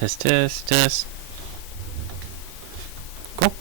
Test, test, test. Cool.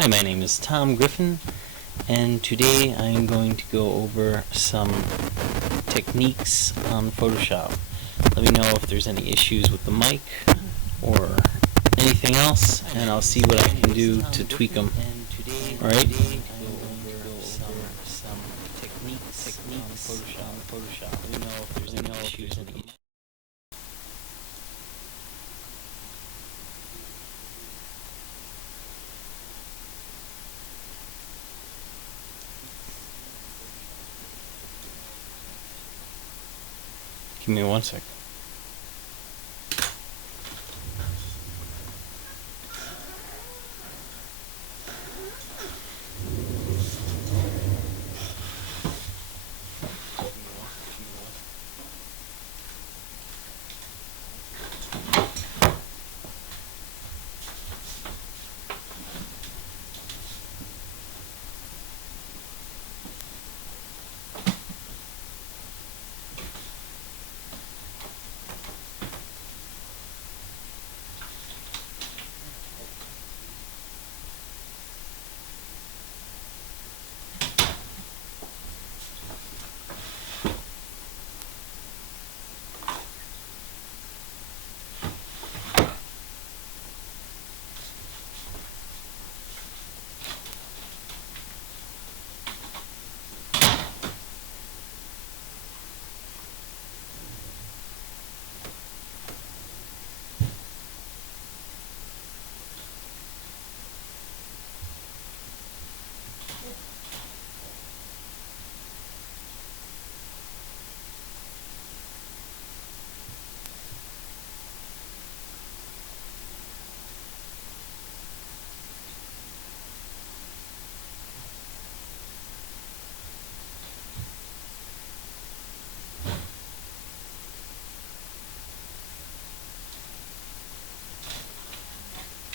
Hi, my name is Tom Griffin, and today I am going to go over some techniques on Photoshop. Let me know if there's any issues with the mic or anything else, and I'll see what I can do to tweak them. Alright? Some techniques on Photoshop. Let me know if there's any issues with the mic. Give me 1 sec.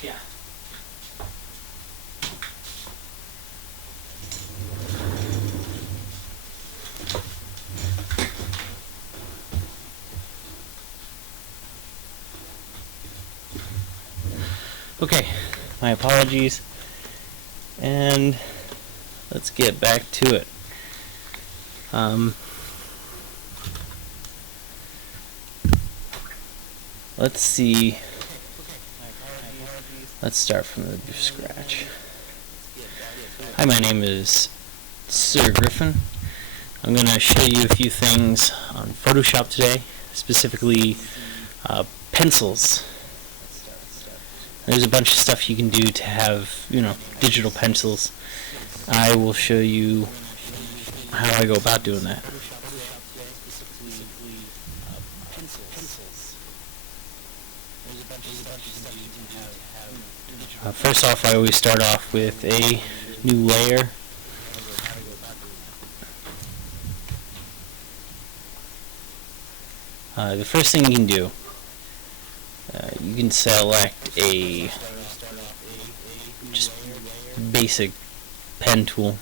Yeah. Okay, my apologies, and let's get back to it. Let's see. Let's start from the scratch. Hi, my name is SirGryphon. I'm going to show you a few things on Photoshop today, specifically pencils. There's a bunch of stuff you can do to have, digital pencils. I will show you how I go about doing that. First off, I always start off with a new layer. The first thing you can do, you can select a just basic pen tool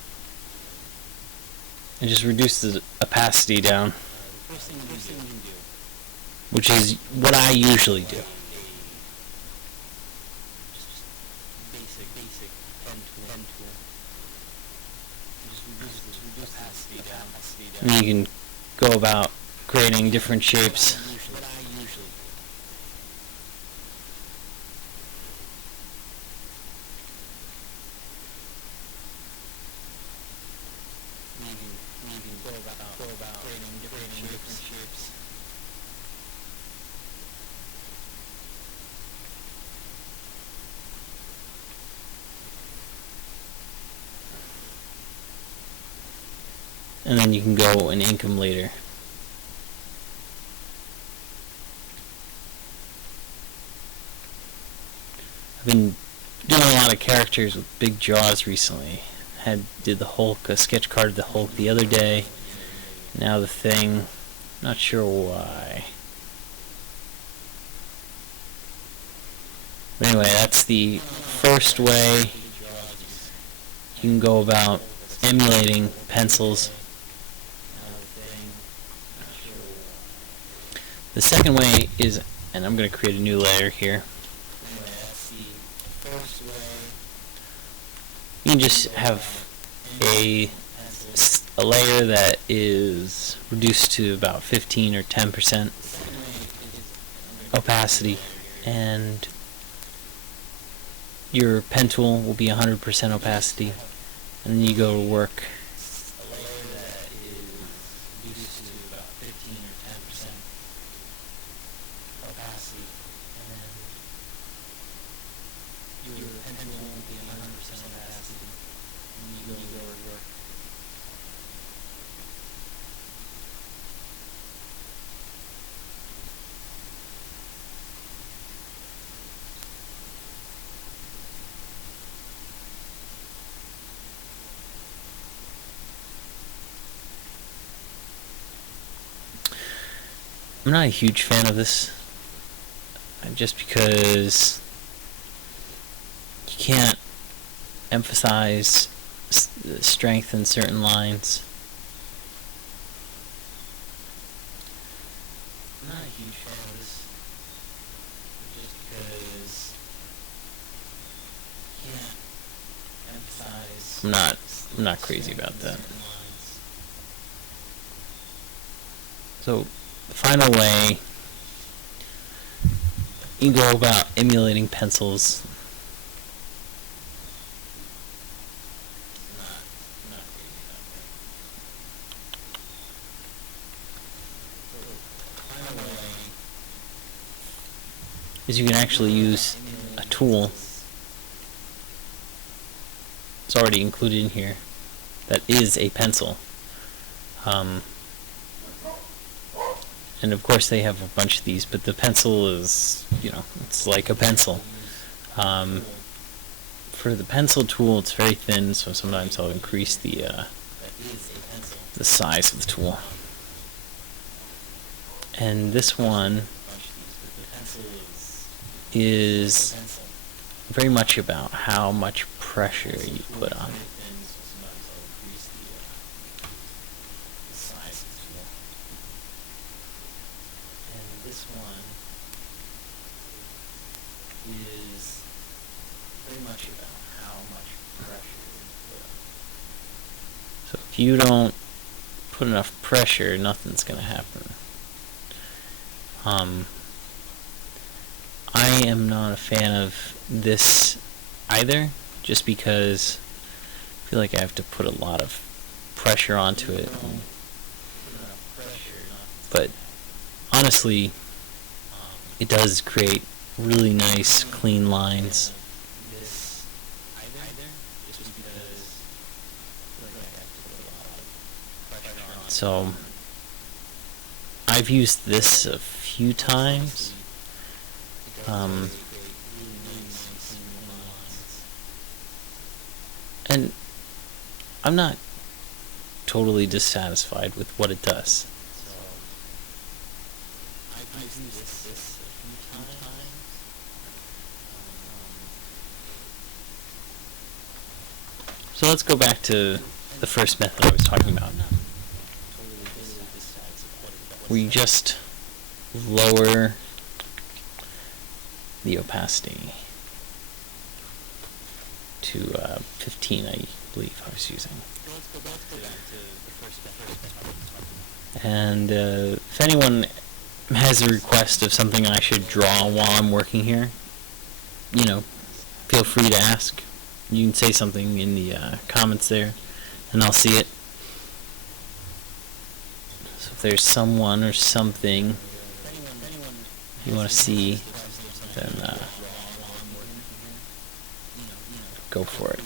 and just reduce the opacity down, which is what I usually do. And you can go about creating different shapes. And then you can go and ink them later. I've been doing a lot of characters with big jaws recently. Did the Hulk, a sketch card of the Hulk the other day. Now the Thing. Not sure why. But anyway, that's the first way you can go about emulating pencils. The second way is, and I'm going to create a new layer here. You can just have a layer that is reduced to about 15 or 10% opacity, and your pen tool will be 100% opacity, and then you go to work. I'm not a huge fan of this, just because you can't emphasize strength in certain lines. I'm not a huge fan of this, just because you can't emphasize. I'm not crazy about that. So the final way you go about emulating pencils. Is you can actually use a tool. It's already included in here. That is a pencil. And of course they have a bunch of these, but the pencil is, it's like a pencil. For the pencil tool, it's very thin, so sometimes I'll increase the size of the tool. And this one is very much about how much pressure you put on it. And this one is very much about how much pressure you put on it. So if you don't put enough pressure, nothing's going to happen. I am not a fan of this either, just because I feel like I have to put a lot of pressure onto it. But honestly, it does create really nice, clean lines. So I've used this a few times. And I'm not totally dissatisfied with what it does. So let's go back to the first method I was talking about, where you just lower the opacity to 15, I believe I was using. And if anyone has a request of something I should draw while I'm working here, you know, feel free to ask. You can say something in the comments there, and I'll see it. So if there's someone or something you want to see, then go for it.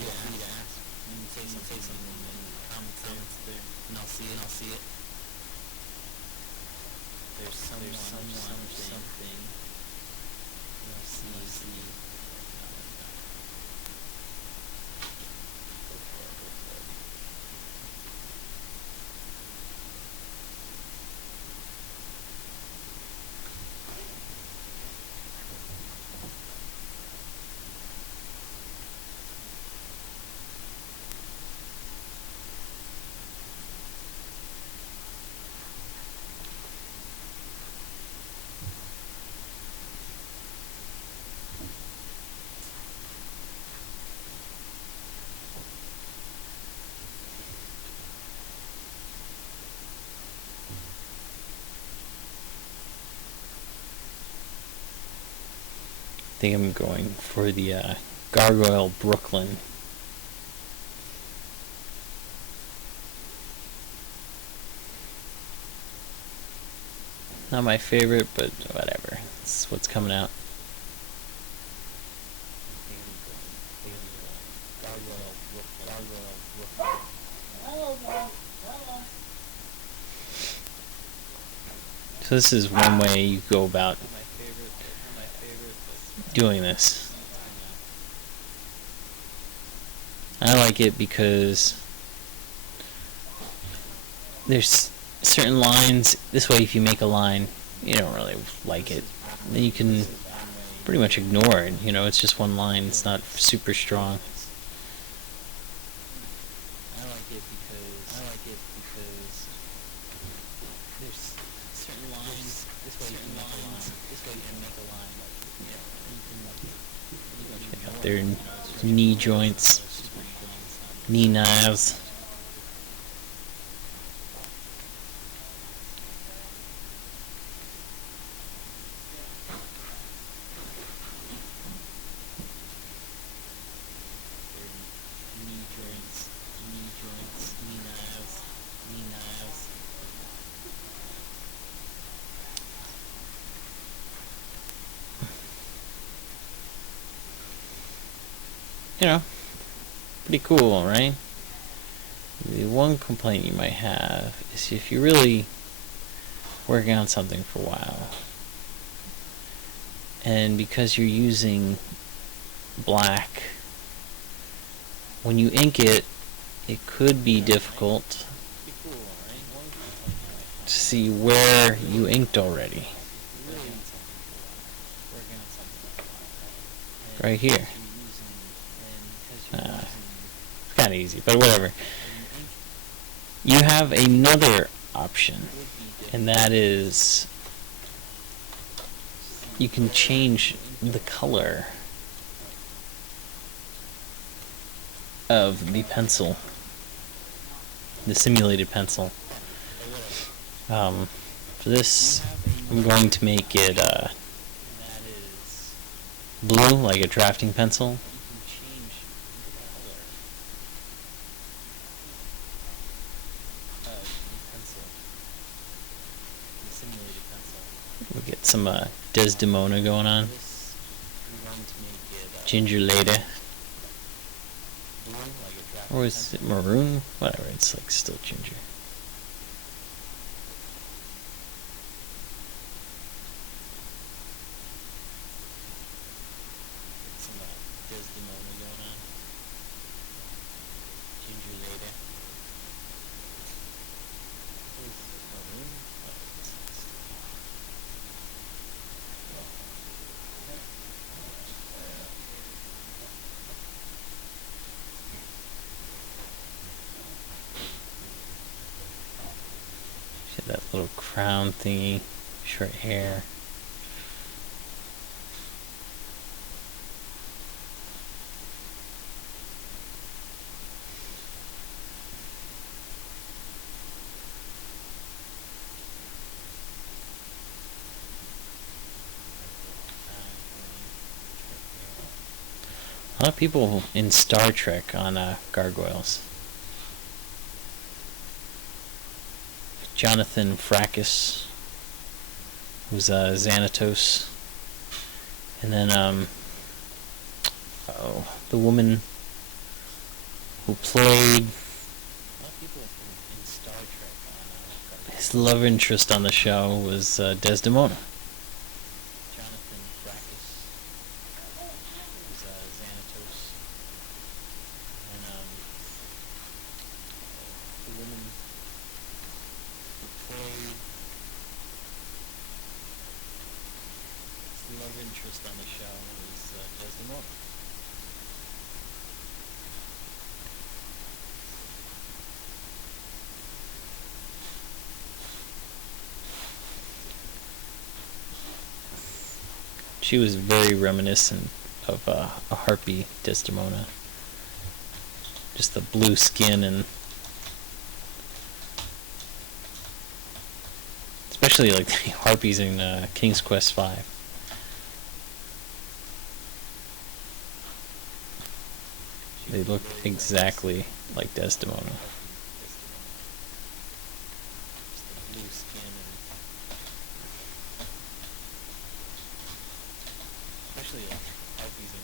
I think I'm going for the Gargoyle Brooklyn. Not my favorite, but whatever. It's what's coming out. So this is one way you go about doing this. I like it because there's certain lines. This way, if you make a line, you don't really like it, then you can pretty much ignore it. You know, it's just one line. It's not super strong. I like it because there's certain lines. This way, you can make a line. Check out their knee joints, knee knives. You know, pretty cool, right? The one complaint you might have is if you're really working on something for a while, and because you're using black, when you ink it, it could be difficult to see where you inked already. Right here. kind of easy, but whatever. You have another option, and that is you can change the color of the pencil, the simulated pencil. For this, I'm going to make it blue, like a drafting pencil. We'll get some Desdemona going on. Ginger later. Or is it maroon? Whatever, it's like still ginger. Some Desdemona going on. Ginger later. Maroon? She had that little crown thingy, short hair. A lot of people in Star Trek on gargoyles. Jonathan Frakes, who's Xanatos, and then the woman who played his love interest on the show was Desdemona. Jonathan Frakes was Xanatos, and the woman who played his love interest on the show was Desdemona. She was very reminiscent of a harpy Desdemona. Just the blue skin, and especially like the harpies in King's Quest V. They look exactly like Desdemona. Especially like harpies in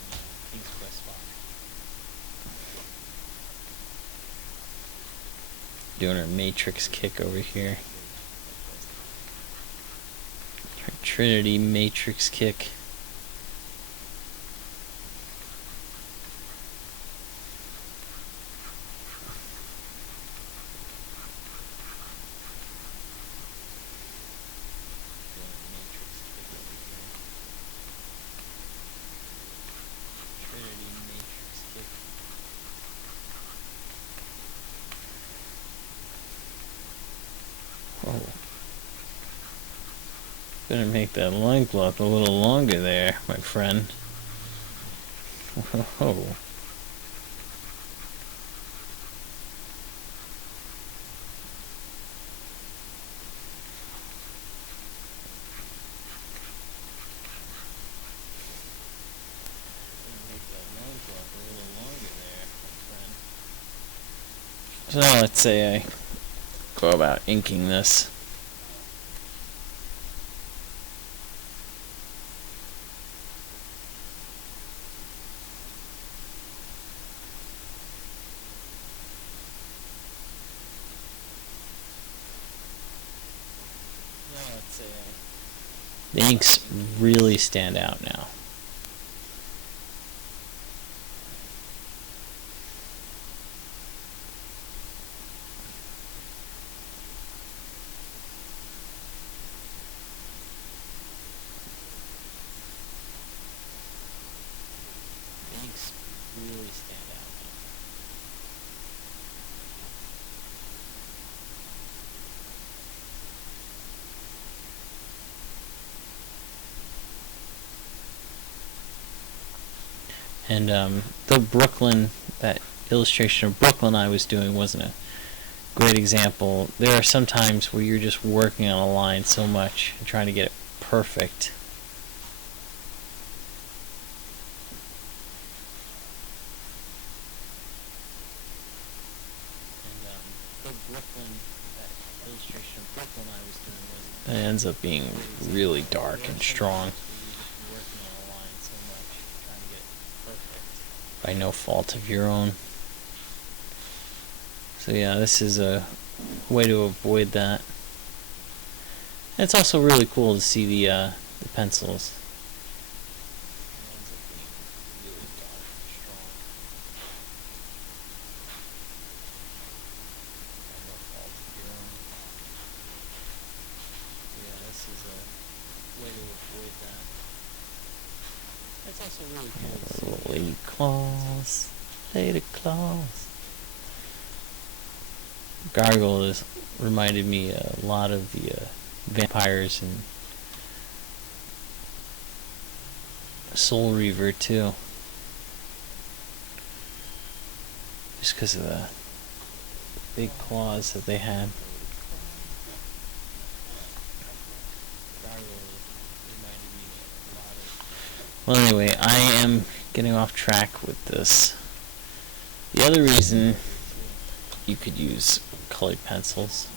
King's Quest V. Doing her Matrix kick over here. Her Trinity Matrix kick. Oh. Better make that loincloth a little longer there, my friend. Oh. So now let's say I go about inking this. The inks really stand out now. The inks really stand out now. And though Brooklyn, that illustration of Brooklyn I was doing wasn't a great example, there are some times where you're just working on a line so much and trying to get it perfect. It ends up being really dark and strong by no fault of your own. So yeah, this is a way to avoid that. And it's also really cool to see the pencils. It's also really cool. Lady Claus, Lady Claus. Gargoyles reminded me a lot of the vampires and Soul Reaver too. Just because of the big claws that they had. Well, anyway, I am getting off track with this. The other reason you could use colored pencils,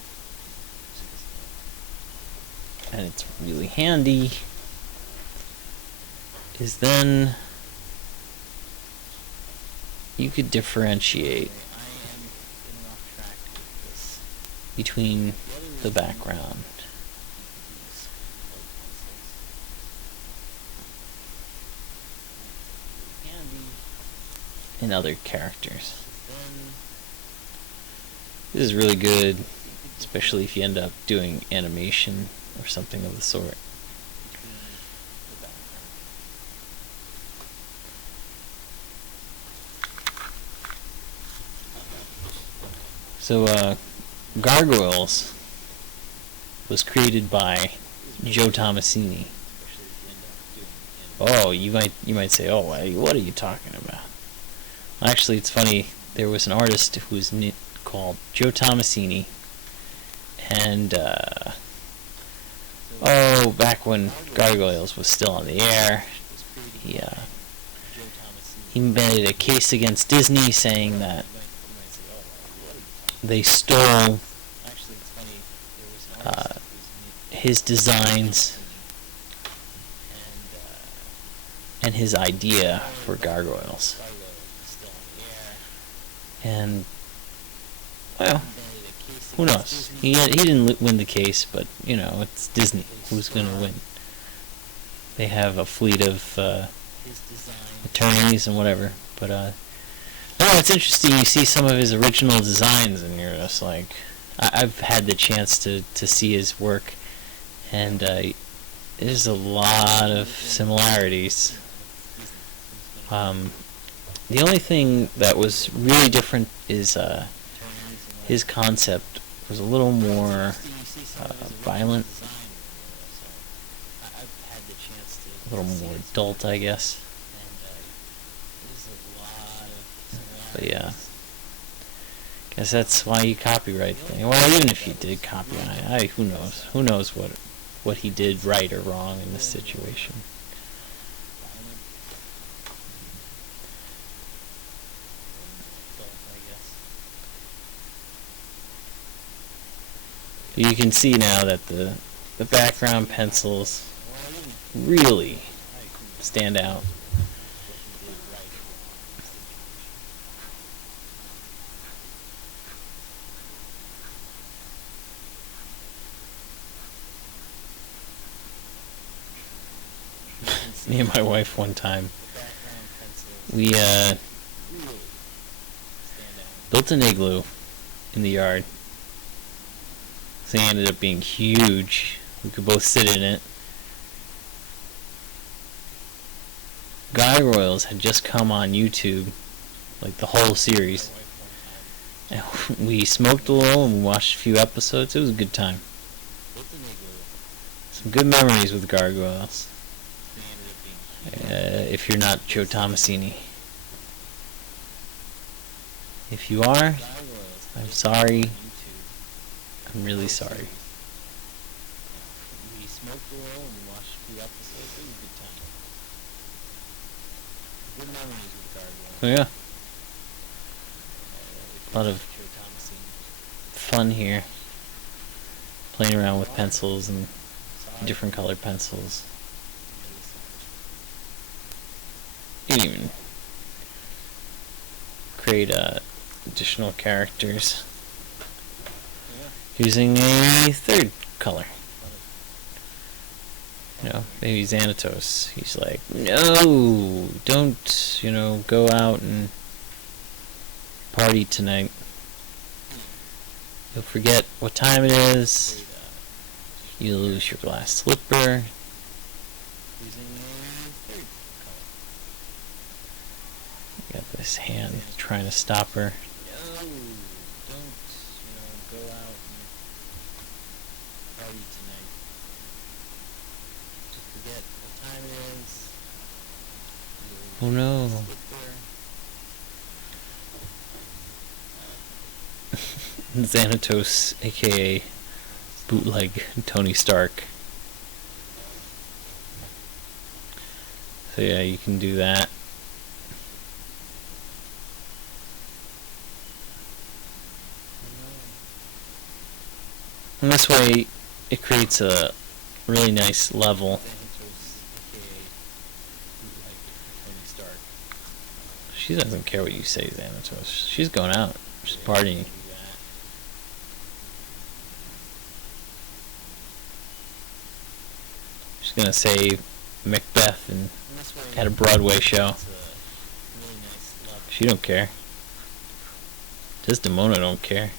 and it's really handy, is then you could differentiate between the background and other characters. This is really good, especially if you end up doing animation or something of the sort. So, Gargoyles was created by Joe Tomasini. Oh, you might say, oh, what are you talking about? Actually, it's funny. There was an artist who was called Joe Tomasini, and back when Gargoyles was still on the air, he made a case against Disney, saying that they stole his designs and his idea for Gargoyles. And, well, who knows? He didn't win the case, but, you know, it's Disney. Who's going to win? They have a fleet of attorneys and whatever. But, no, it's interesting. You see some of his original designs, and you're just like... I've had the chance to see his work, and there's a lot of similarities. The only thing that was really different is his concept was a little more violent, a little more adult, I guess. But yeah, guess that's why you copyright things. Well, even if you did copyright, who knows? Who knows what he did right or wrong in this situation? You can see now that the background pencils really stand out. Me and my wife one time, we built an igloo in the yard. This thing ended up being huge. We could both sit in it. Gargoyles had just come on YouTube, like the whole series. And we smoked a little and we watched a few episodes. It was a good time. Some good memories with Gargoyles. If you're not Joe Tomasini. If you are, I'm sorry. I'm really sorry. We smoked a little and watched a few episodes. It was a good time. Good memories with Gargoyle. Oh yeah. A lot of fun here. Playing around with pencils and different colored pencils. You can even create additional characters using a third color. You know, maybe Xanatos. He's like, no, don't, you know, go out and party tonight. You'll forget what time it is. You'll lose your glass slipper. Got this hand trying to stop her. No, don't, you know, go out and party tonight. Just forget what time it is. Oh no. Xanatos, aka bootleg Tony Stark. So yeah, you can do that. And this way, it creates a really nice level. She doesn't care what you say, Xanatos. She's going out. She's partying. She's gonna say Macbeth and at a Broadway show. She don't care. Desdemona don't care.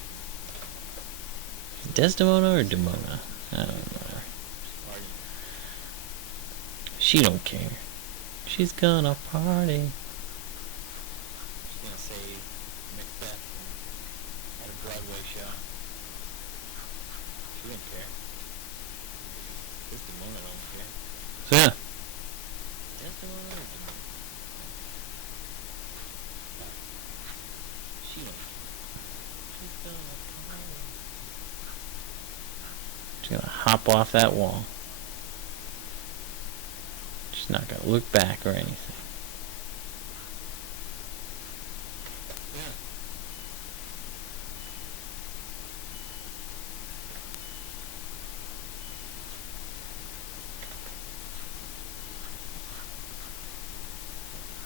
Desdemona or demona? I don't know. She don't care. She's gonna party. She's gonna say Macbeth at a Broadway show. She don't care. Desdemona don't care. So yeah. Desdemona or demona? She don't care. She's gonna party. She's gonna hop off that wall. She's not gonna look back or anything. Yeah.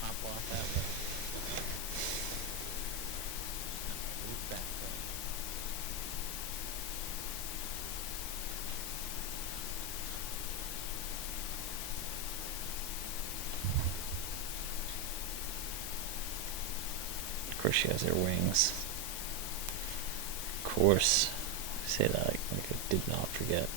Hop off that wall. Look back though. Of course she has her wings. Of course. I say that like I did not forget.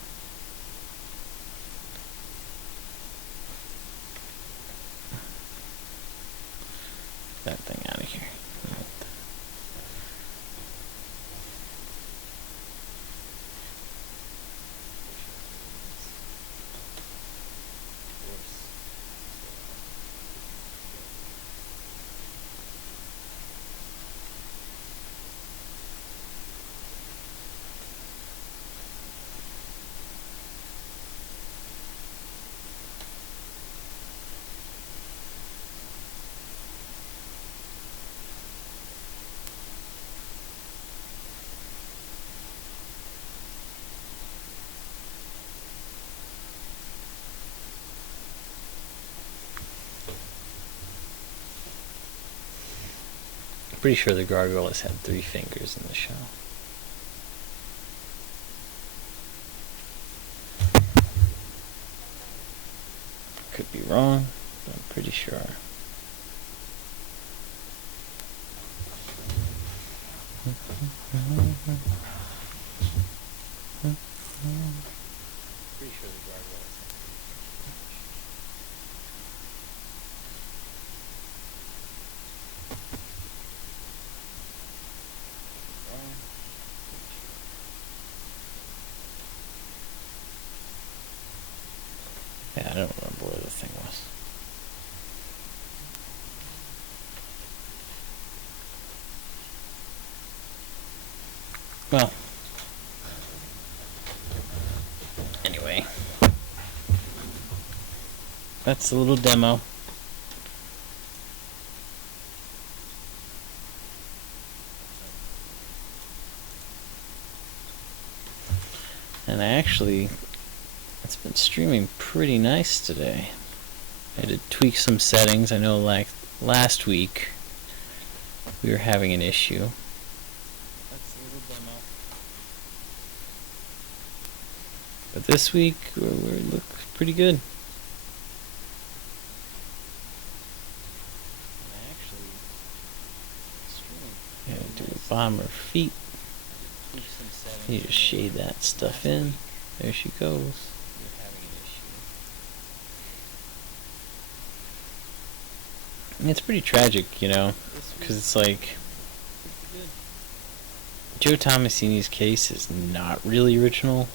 That thing out of here. Pretty sure the gargoyles had 3 fingers in the show. Could be wrong, but I'm pretty sure. Pretty sure the gargoyles had 3 fingers. Yeah, I don't remember where the thing was. Well, anyway, that's a little demo. And it's been streaming pretty nice today. I had to tweak some settings. I know like last week we were having an issue. That's a little demo. But this week we look pretty good. Yeah, do a bottom of her feet. You just shade that stuff in. There she goes. It's pretty tragic, you know, because it's like Joe Tomasini's case is not really original.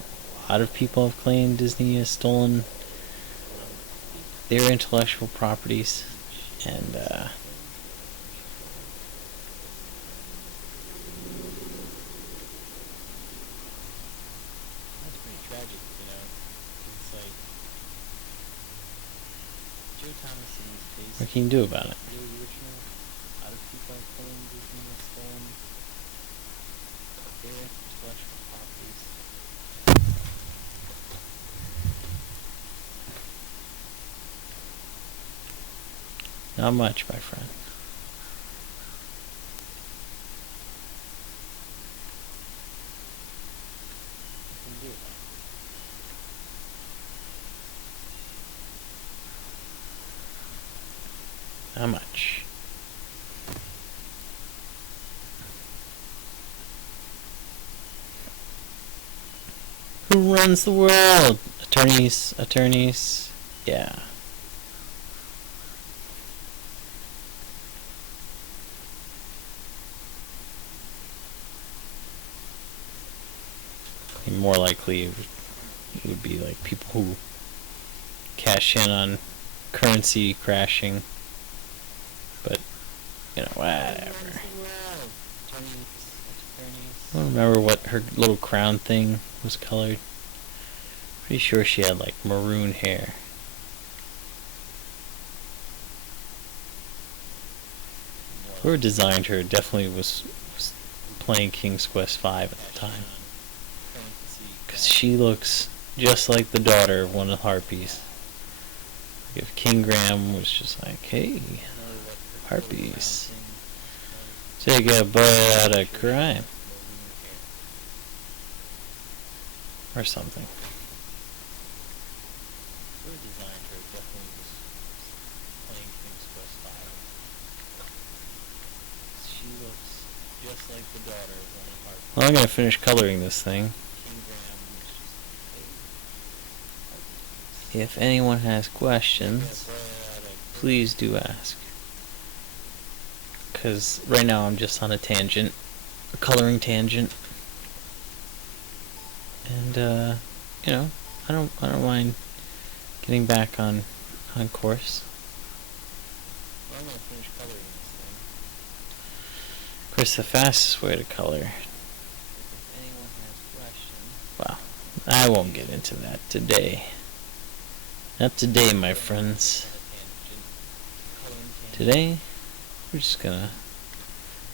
A lot of people have claimed Disney has stolen their intellectual properties, and what can you do about it? Not much, my friend. Not much. Who runs the world? Attorneys, yeah. More likely it would be like people who cash in on currency crashing, but you know, whatever. I don't remember what her little crown thing was colored. Pretty sure she had like maroon hair. Whoever designed her definitely was playing King's Quest V at the time. Because she looks just like the daughter of one of the Harpies. If King Graham was just like, hey, Harpies, take a boy out of crime. Or something. Well, I'm going to finish coloring this thing. If anyone has questions, please do ask. Because right now I'm just on a tangent, a coloring tangent. And you know, I don't mind getting back on course. Well, I'm gonna finish coloring this thing. Of course, the fastest way to color. If anyone has questions. Well, I won't get into that today. Not today, my friends. Today, we're just gonna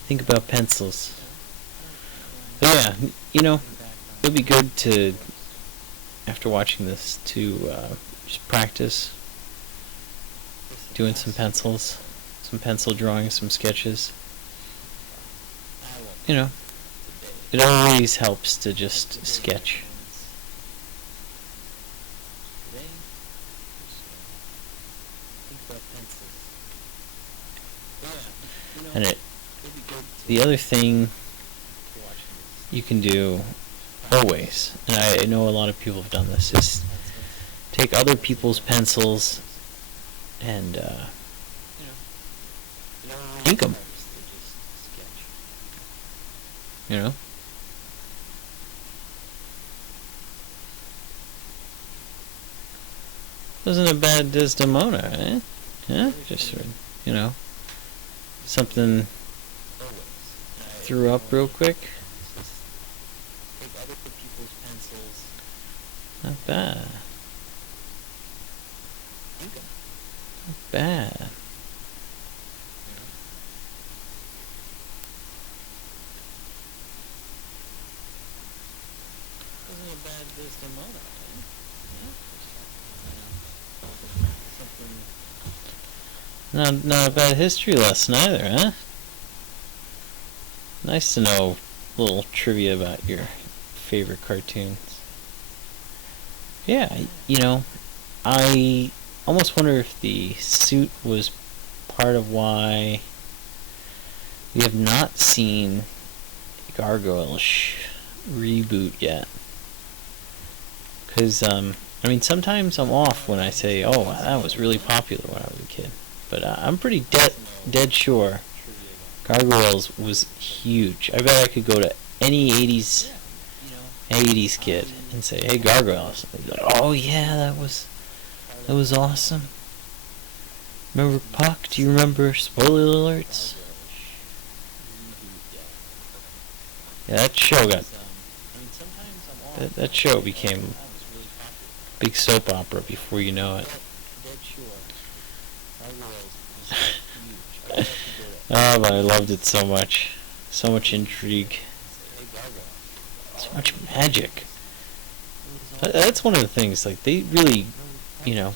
think about pencils. But yeah, you know, it would be good to, after watching this, to just practice doing some pencils, some pencil drawing, some sketches. You know, it always helps to just sketch. And the other thing you can do always, and I know a lot of people have done this, is take other people's pencils and ink them. You know? Wasn't a bad Desdemona, eh? Yeah, just, you know, something threw up real quick. Not bad. Not bad. Wasn't a bad Desdemona, Something. Not a bad history lesson either, huh? Nice to know a little trivia about your favorite cartoons. Yeah, you know, I almost wonder if the suit was part of why we have not seen Gargoyles reboot yet. Because, I mean, sometimes I'm off when I say, oh, that was really popular when I was a kid. But I'm pretty dead sure Gargoyles was huge. I bet I could go to any 80s kid and say, hey, Gargoyles. Like, oh, yeah, that was awesome. Remember Puck? Do you remember Spoiler Alerts? Yeah, that show that show became a big soap opera before you know it. Oh, but I loved it so much. So much intrigue. So much magic. That's one of the things, like, they really, you know,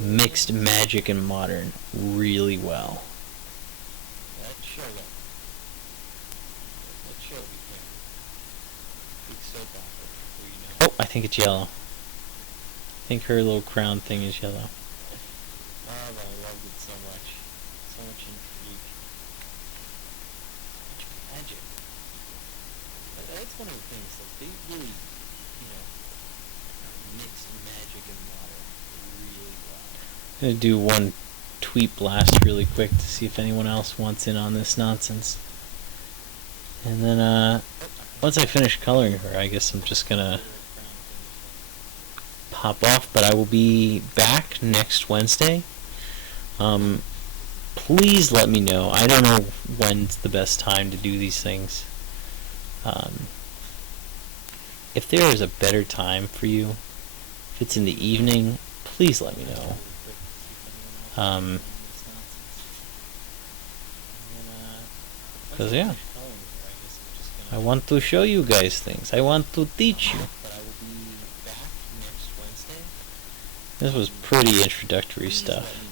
mixed magic and modern really well. Oh, I think it's yellow. I think her little crown thing is yellow. Oh, but I loved it so much. So much intrigue. So much magic. That's one of the things, like, they really, you know, mixed magic and modern really well. I'm gonna do one tweet blast really quick to see if anyone else wants in on this nonsense. And then, once I finish coloring her, I guess I'm just gonna pop off, but I will be back next Wednesday. Please let me know. I don't know when's the best time to do these things. If there is a better time for you, if it's in the evening, please let me know. Because, yeah, I want to show you guys things. I want to teach you. This was pretty introductory stuff.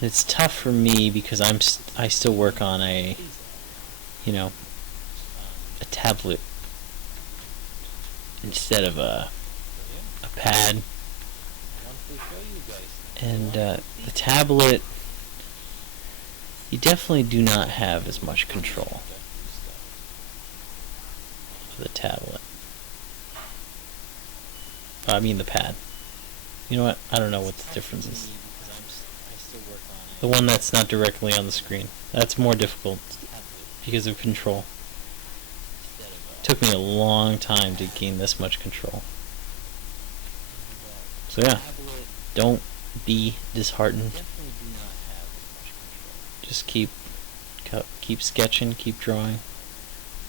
It's tough for me because I still work on a tablet instead of a pad, and the tablet, you definitely do not have as much control for the tablet. I mean the pad. You know what? I don't know what the difference is. The one that's not directly on the screen. That's more difficult because of control. It took me a long time to gain this much control. So yeah, don't be disheartened. Just keep sketching, keep drawing.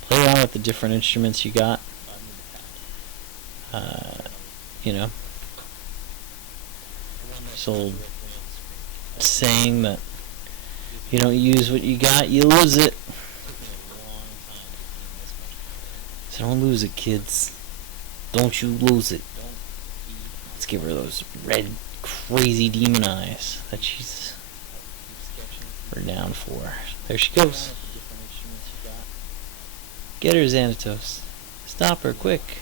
Play around with the different instruments you got. This old saying that you don't use what you got, you lose it. So don't lose it, kids. Don't you lose it. Let's give her those red, crazy demon eyes that she's renowned for. There she goes. Get her, Xanatos. Stop her, quick.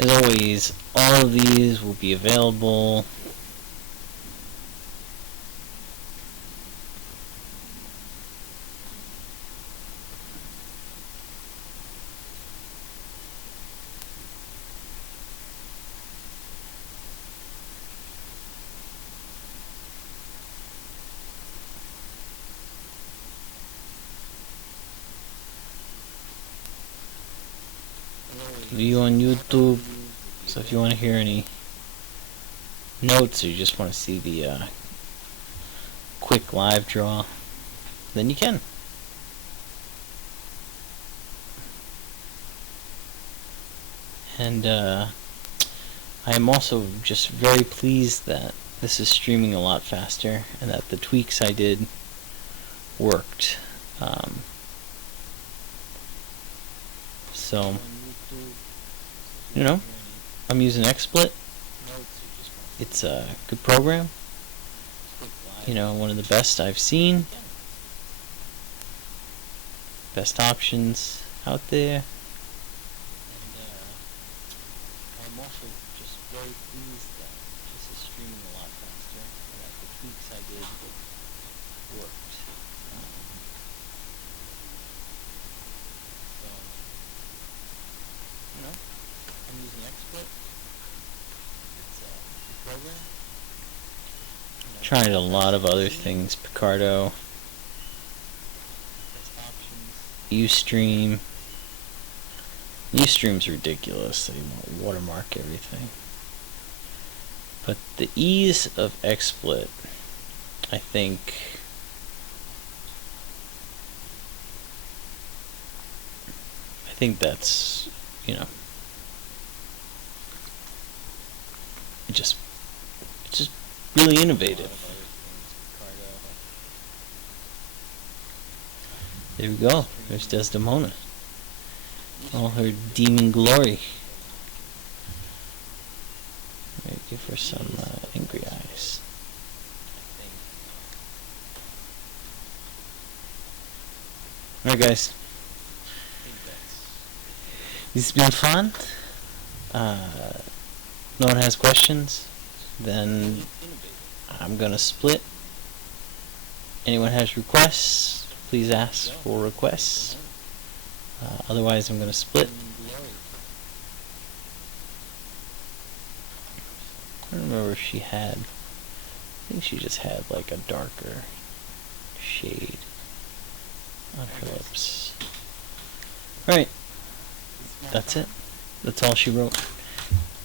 As always, all of these will be available view on YouTube. So if you want to hear any notes or you just want to see the quick live draw, then you can. And I am also just very pleased that this is streaming a lot faster and that the tweaks I did worked. So, you know, I'm using XSplit. It's a good program. You know, one of the best I've seen. Best options out there. I'm also just very pleased that this is streaming a lot faster and that the tweaks I did worked. So, you know, I'm using XSplit. It's a good program. Tried a lot of other things, Picardo, Ustream. Ustream's ridiculous. They watermark everything. But the ease of XSplit, I think, that's, you know, it's just really innovative. There we go. There's Desdemona. All her demon glory. Maybe give her some angry eyes. Alright guys. This has been fun. No one has questions, then I'm gonna split. Anyone has requests, please ask for requests. Otherwise I'm gonna split. I don't remember if she had, I think she just had like a darker shade on her lips. Alright, that's it. That's all she wrote.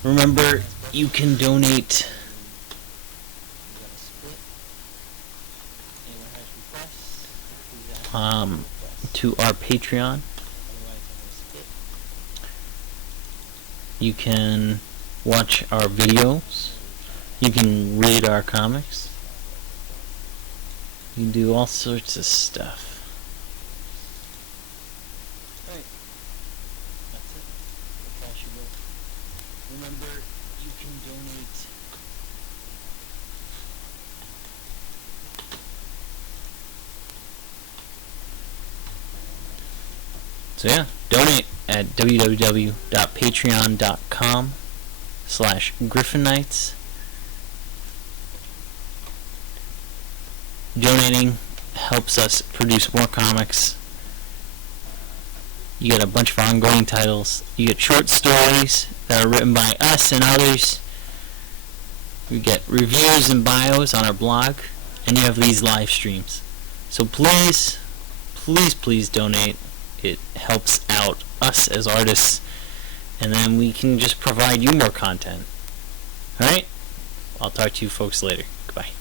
Remember, you can donate to our Patreon. You can watch our videos. You can read our comics. You can do all sorts of stuff. Alright. That's it. That's all she wrote. Remember, you can donate. So yeah, donate at www.patreon.com/GryphonKnights. Donating helps us produce more comics. You get a bunch of ongoing titles. You get short stories that are written by us and others. We get reviews and bios on our blog. And you have these live streams. So please, please, please donate. It helps out us as artists. And then we can just provide you more content. Alright? I'll talk to you folks later. Goodbye.